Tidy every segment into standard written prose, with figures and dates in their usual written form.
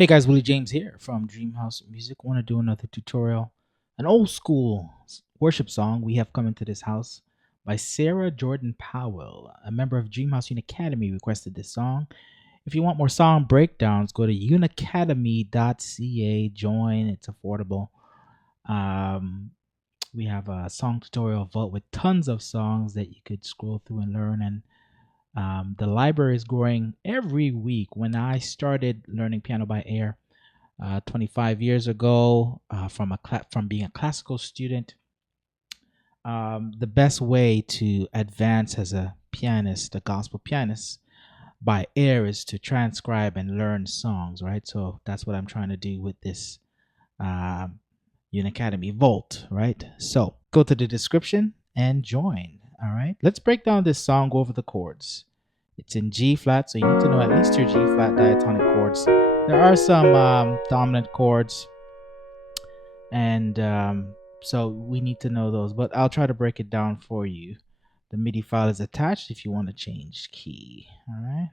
Hey guys, Willie James here from DreamHouse Music. Want to do another tutorial, an old school worship song we have come into this house by Sara Jordan Powell, a member of DreamHouse Unicademy requested this song. If you want more song breakdowns, go to unicademy.ca, join, it's affordable. We have a song tutorial vault with tons of songs that you could scroll through and learn, and the library is growing every week. When I started learning piano by ear 25 years ago, from being a classical student, the best way to advance as a pianist, a gospel pianist, by ear is to transcribe and learn songs, right? So that's what I'm trying to do with this Unicademy Vault, right? So go to the description and join. All right, let's break down this song, go over the chords. It's in G flat, so you need to know at least your G flat diatonic chords. There are some dominant chords, and so we need to know those, but I'll try to break it down for you. The MIDI file is attached if you want to change key. All right.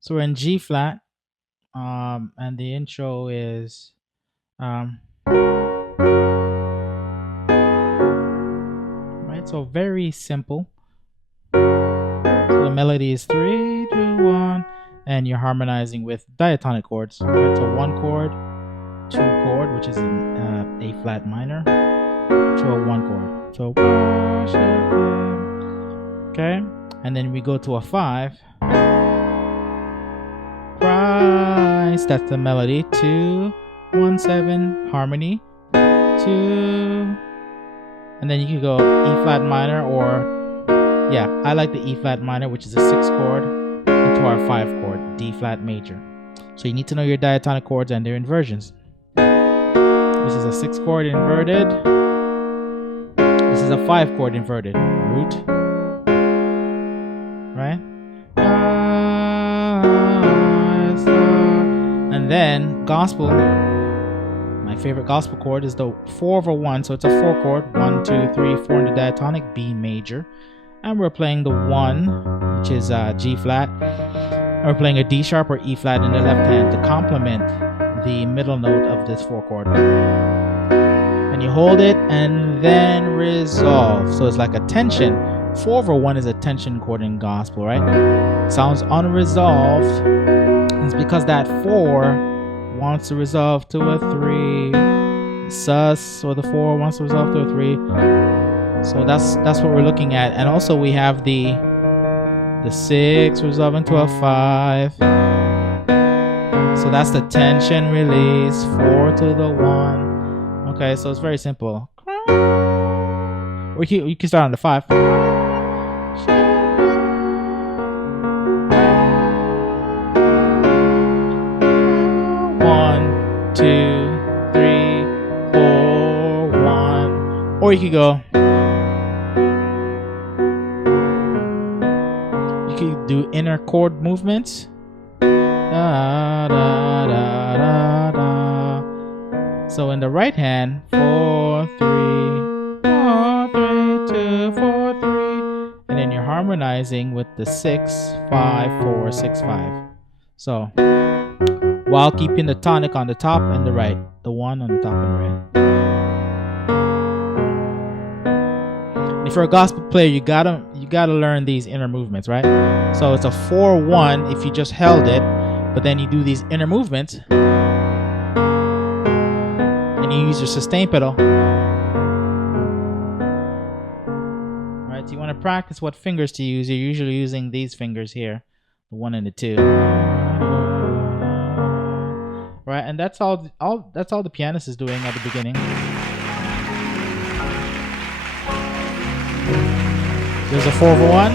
So we're in G flat, and the intro is right. So very simple. So the melody is 3, 2, 1, and you're harmonizing with diatonic chords. Right? So 1 chord, 2 chord, which is an A flat minor, to a 1 chord. So worship Him. Okay, and then we go to a 5. Christ, that's the melody. 2, 1, 7, harmony. 2, and then you can go E flat minor, or I like the E flat minor, which is a 6 chord, into our 5 chord, D flat major. So you need to know your diatonic chords and their inversions. This is a 6 chord inverted. This is a 5 chord inverted. Root. Right? And then gospel. My favorite gospel chord is the 4 over 1. So it's a 4 chord. 1, 2, 3, 4 in the diatonic, B major. And we're playing the 1, which is G flat. And we're playing a D sharp or E flat in the left hand to complement the middle note of this 4 chord. And you hold it and then resolve. So it's like a tension. 4 over 1 is a tension chord in gospel, right? It sounds unresolved. It's because that 4 wants to resolve to a 3. Sus, or the 4 wants to resolve to a 3. So that's what we're looking at. And also we have the 6 resolving to a 5. So that's the tension release. 4 to the 1. Okay, so it's very simple. Or you can start on the 5. 1, 2, 3, 4. Or you could go. You could do inner chord movements. Da, da, da, da, da. So in the right hand, 4 3 4 3 2 4 3, and then you're harmonizing with the 6 5 4 6 5. So while keeping the tonic on the top and the right, the 1 on the top and the right. And if you're a gospel player, you gotta learn these inner movements, right? So it's a 4 1 if you just held it, but then you do these inner movements. And you use your sustain pedal. Right, so you want to practice what fingers to use. You're usually using these fingers here, the 1 and the 2. Right, and that's all the pianist is doing at the beginning. There's a 4/1.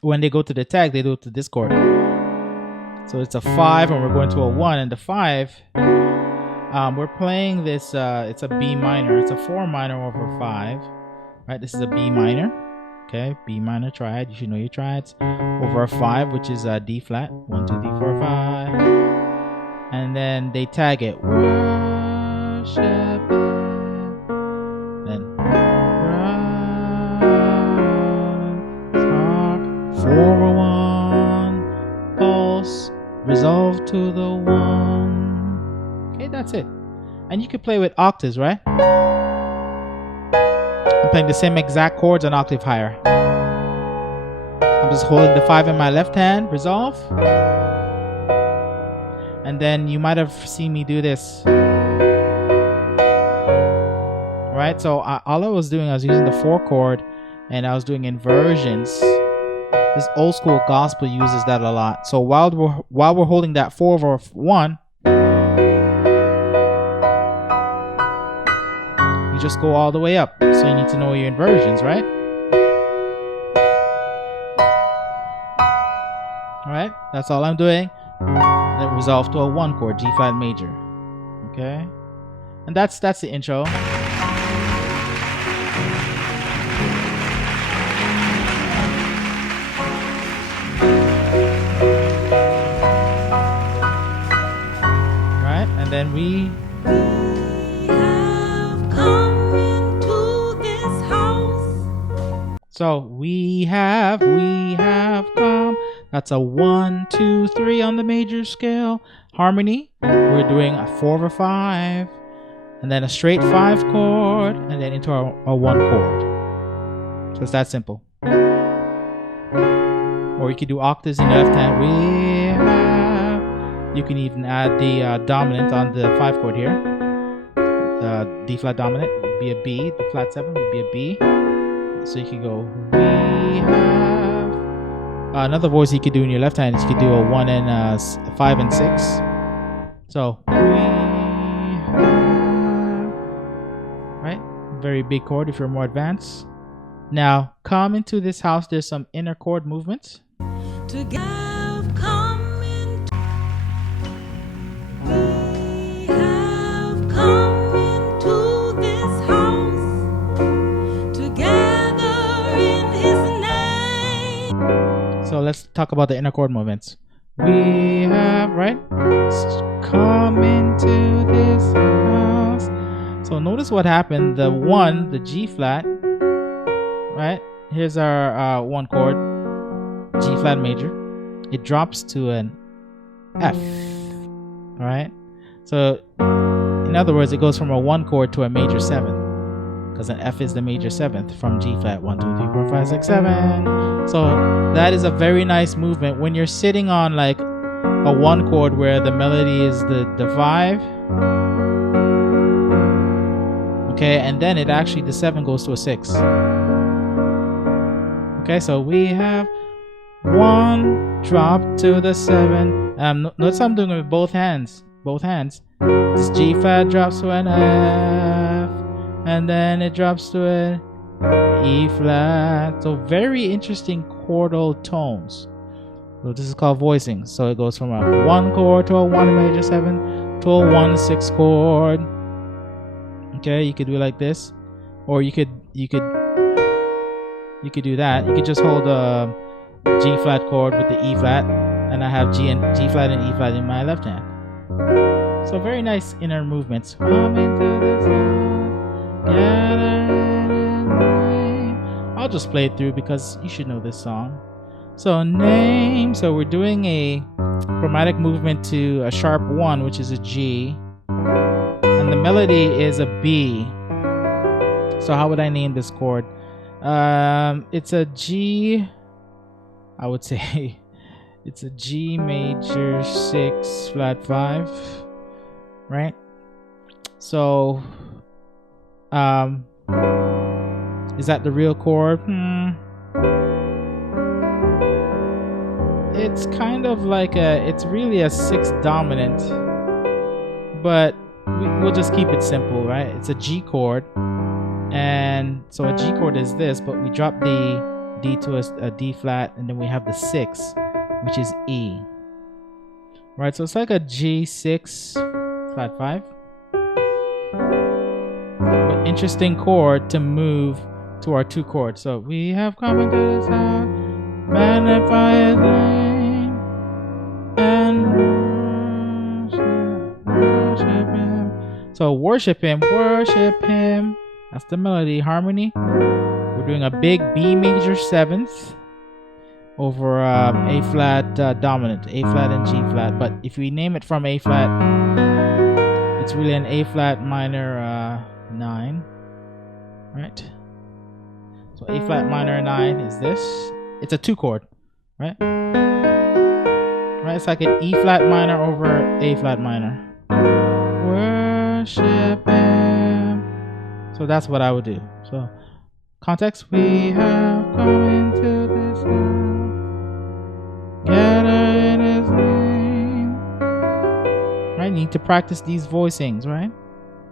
When they go to the tag, they do it to this chord. So it's a 5 and we're going to a 1, and the 5, we're playing this, it's a B minor. It's a 4 minor over 5. Right, this is a B minor. Okay, B minor triad. You should know your triads. Over a 5, which is a D flat. 1, 2, 3, 4, 5. And then they tag it. Worship it. Then 4/1, pulse, resolve to the 1. Okay, that's it. And you can play with octaves, right? I'm playing the same exact chords an octave higher. I'm just holding the 5 in my left hand, resolve. And then you might have seen me do this. Right? So all I was doing, I was using the 4 chord and I was doing inversions. This old school gospel uses that a lot. So while we're holding that 4/1, you just go all the way up. So you need to know your inversions, right? All right, that's all I'm doing. Then resolve to a 1 chord, G flat major. Okay, and that's the intro. And then we have come into this house. So we have come. That's a 1, 2, 3 on the major scale. Harmony, we're doing a 4/5, and then a straight 5 chord, and then into a 1 chord. So it's that simple. Or you could do octaves in the left hand. We have. You can even add the dominant on the 5 chord here. The D flat dominant would be a B. The flat 7 would be a B. So you can go, we have. Another voice you could do in your left hand is you could do a 1 and a 5 and 6. So, we have. Right? Very big chord if you're more advanced. Now, come into this house. There's some inner chord movements. So let's talk about the inner chord movements. We have, right? Come into this house. So notice what happened. The 1, the G flat, right? Here's our 1 chord, G flat major. It drops to an F, right? So in other words, it goes from a 1 chord to a major 7. Because an F is the major 7th from G flat. 1, 2, 3, 4, 5, 6, 7. So that is a very nice movement when you're sitting on like a 1 chord where the melody is the 5. Okay, and then it actually, the 7 goes to a 6. Okay, so we have 1 drop to the 7. Notice I'm doing it with both hands. This G flat drops to an F. And then it drops to an E flat. So very interesting chordal tones. So this is called voicing. So it goes from a 1 chord to a 1 major 7 to a 1 6 chord. Okay, you could do it like this, or you could do that. You could just hold a G flat chord with the E flat, and I have G flat and E flat in my left hand. So very nice inner movements. I'll just play it through because you should know this song. So name. So we're doing a chromatic movement to a sharp 1, which is a G, and the melody is a B. So how would I name this chord? It's a G. I would say it's a G major 6 flat 5, right? So is that the real chord? It's kind of like it's really a 6 dominant, but we'll just keep it simple, right? It's a G chord, and so a G chord is this, but we drop the D to a D flat, and then we have the 6, which is E, right? So it's like a G6 flat 5, but interesting chord to move to our 2 chords. So we have come into this house, magnify his name, and worship him. So worship him. That's the melody, harmony. We're doing a big B major 7th over A flat dominant, A flat and G flat. But if we name it from A flat, it's really an A flat minor 9, right? So A flat minor 9 is this. It's a 2 chord, right? Right, it's like an E flat minor over A flat minor. Worship him. So that's what I would do. So context, we have come into this house, gather in his name. Right, need to practice these voicings, right?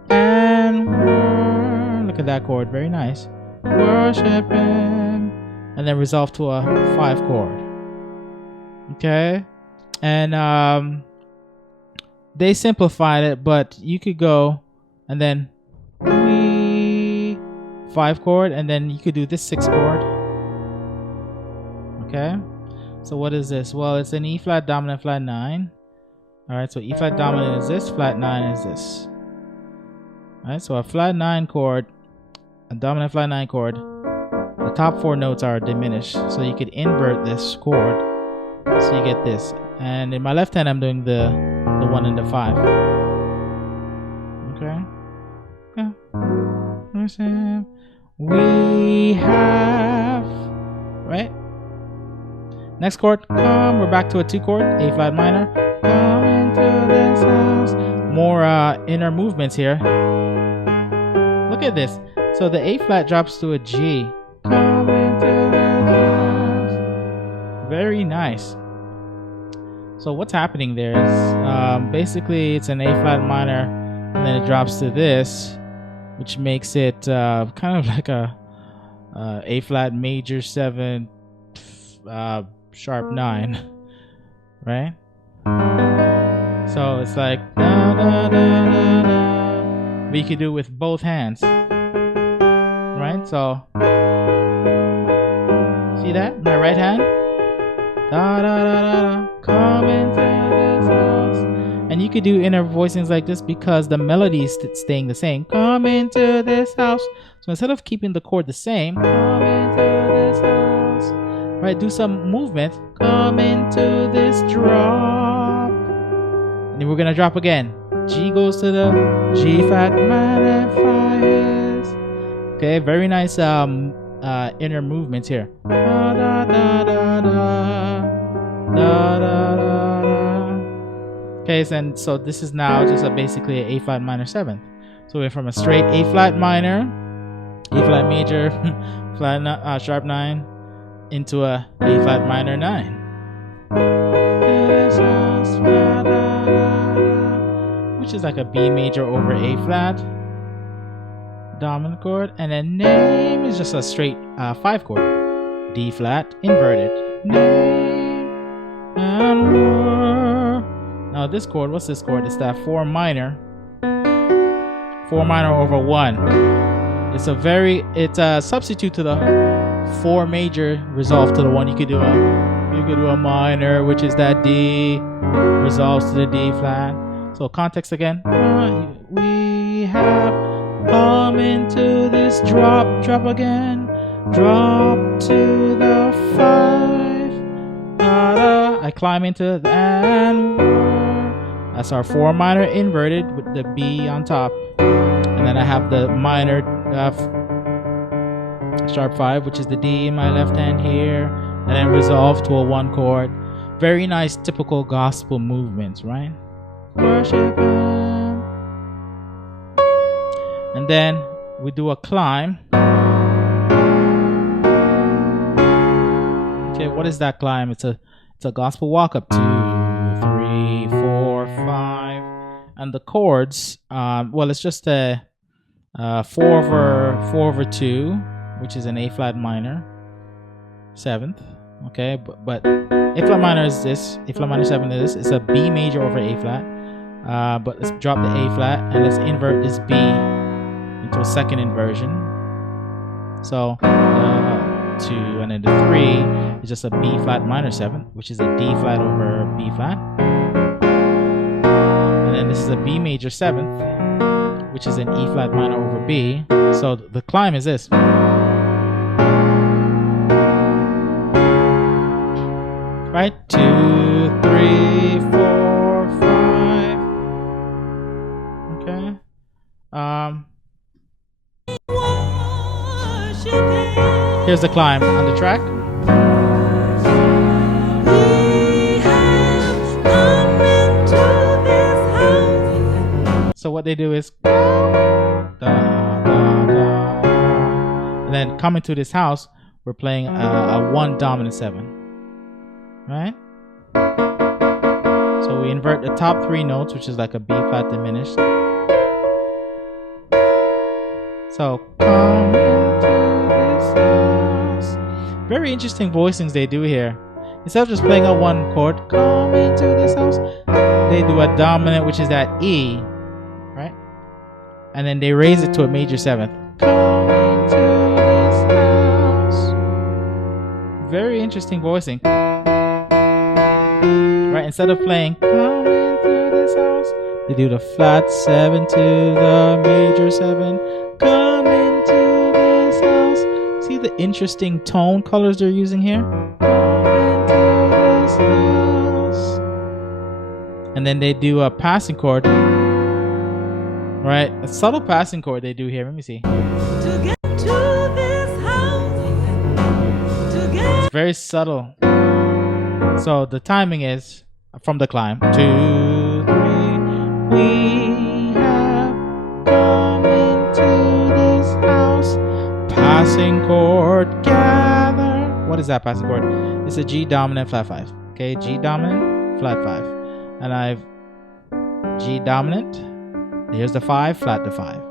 And look at that chord, very nice. Worship him, and then resolve to a 5 chord. Okay, and they simplified it, but you could go and then 5 chord, and then you could do this 6 chord. Okay, so what is this? Well, it's an E flat dominant flat 9. All right, so E flat dominant is this, flat 9 is this. All right, so a flat 9 chord, a dominant flat 9 chord, the top 4 notes are diminished, so you could invert this chord, so you get this. And in my left hand, I'm doing the 1 and the 5. Okay. Yeah. We have, right? Next chord, come. We're back to a 2 chord, A flat minor. Come into this house. More inner movements here. Look at this. So the A flat drops to a G. Come into this house. Very nice. So what's happening there is basically it's an A flat minor, and then it drops to this, which makes it kind of like a A flat major 7 sharp 9, right? So it's like da, da, da, da, da. But you could do it with both hands, right? So see that? My right hand, da da da da da, come into this house. And you could do inner voicings like this because the melody is staying the same. Come into this house. So instead of keeping the chord the same, come into this house, right? Do some movement. Come into this drop. And then we're gonna drop again. G goes to the G flat magnifies. Okay, very nice inner movements here. Da, da, da, da, da. Da, da, da. Okay, and so this is now just basically an A flat minor 7th. So we're from a straight A flat minor, A flat major, flat sharp 9, into a A flat minor 9. Which is like a B major over A flat dominant chord, and then name is just a straight 5 chord, D flat inverted. Name. Now this chord, what's this chord? It's that 4 minor. 4 minor over 1. It's a substitute to the 4 major resolved to the 1. You could do a minor, which is that D, resolves to the D flat. So context again. We have come into this drop again, drop to the 5. I climb into the and that's our 4 minor inverted with the B on top, and then I have the minor sharp 5, which is the D in my left hand here, and then resolve to a 1 chord. Very nice, typical gospel movements, right? Worship Him. And then we do a climb. Okay, what is that climb? It's a gospel walk up. 2, 3, 4, 5, and the chords. Well, it's just a 4 over 2, which is an A flat minor, 7th. Okay, but A flat minor is this. A flat minor 7 is this. It's a B major over A flat. But let's drop the A flat and let's invert this B into a second inversion. So 2 and then the 3 is just a B flat minor 7, which is a D flat over B flat. And then this is a B major 7th, which is an E flat minor over B. So the climb is this. Right? 2, 3, 4, 5. Okay. Here's the climb on the track. So what they do is and then coming to this house, we're playing a 1 dominant 7, right? So we invert the top 3 notes, which is like a B flat diminished. So come into this house. Very interesting voicings they do here. Instead of just playing a 1 chord, come into this house, they do a dominant, which is that E, right? And then they raise it to a major 7th. Come into this house. Very interesting voicing. Right? Instead of playing come into this house, they do the flat 7 to the major 7. Come into this house. See the interesting tone colors they're using here? Come into this house. And then they do a passing chord. Right? A subtle passing chord they do here. Let me see. To get to this house. It's very subtle. So the timing is from the climb. 2, 3. We have come into this house. Passing chord, gather. What is that passing chord? It's a G dominant flat 5. Okay, G dominant flat 5. And I've G dominant. Here's the 5, flat to 5.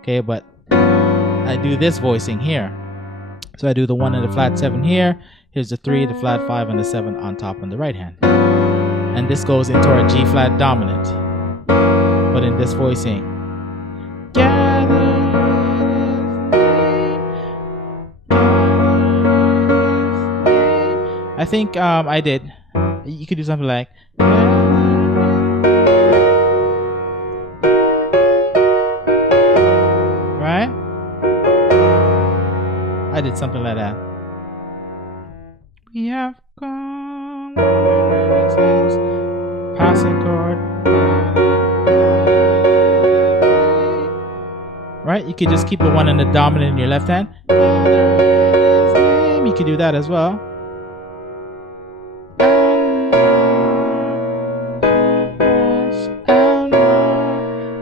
Okay, but I do this voicing here. So I do the 1 and the flat 7 here. Here's the 3, the flat 5, and the 7 on top on the right hand. And this goes into our G flat dominant. But in this voicing, gather. I think I did. You could do something like. Right? I did something like that. We have come passing chord. Right? You could just keep the 1 and the dominant in your left hand. You could do that as well.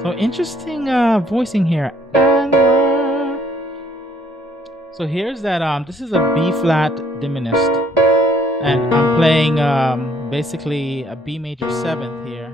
So interesting voicing here. So here's that. This is a B flat diminished. And I'm playing basically a B major 7th here.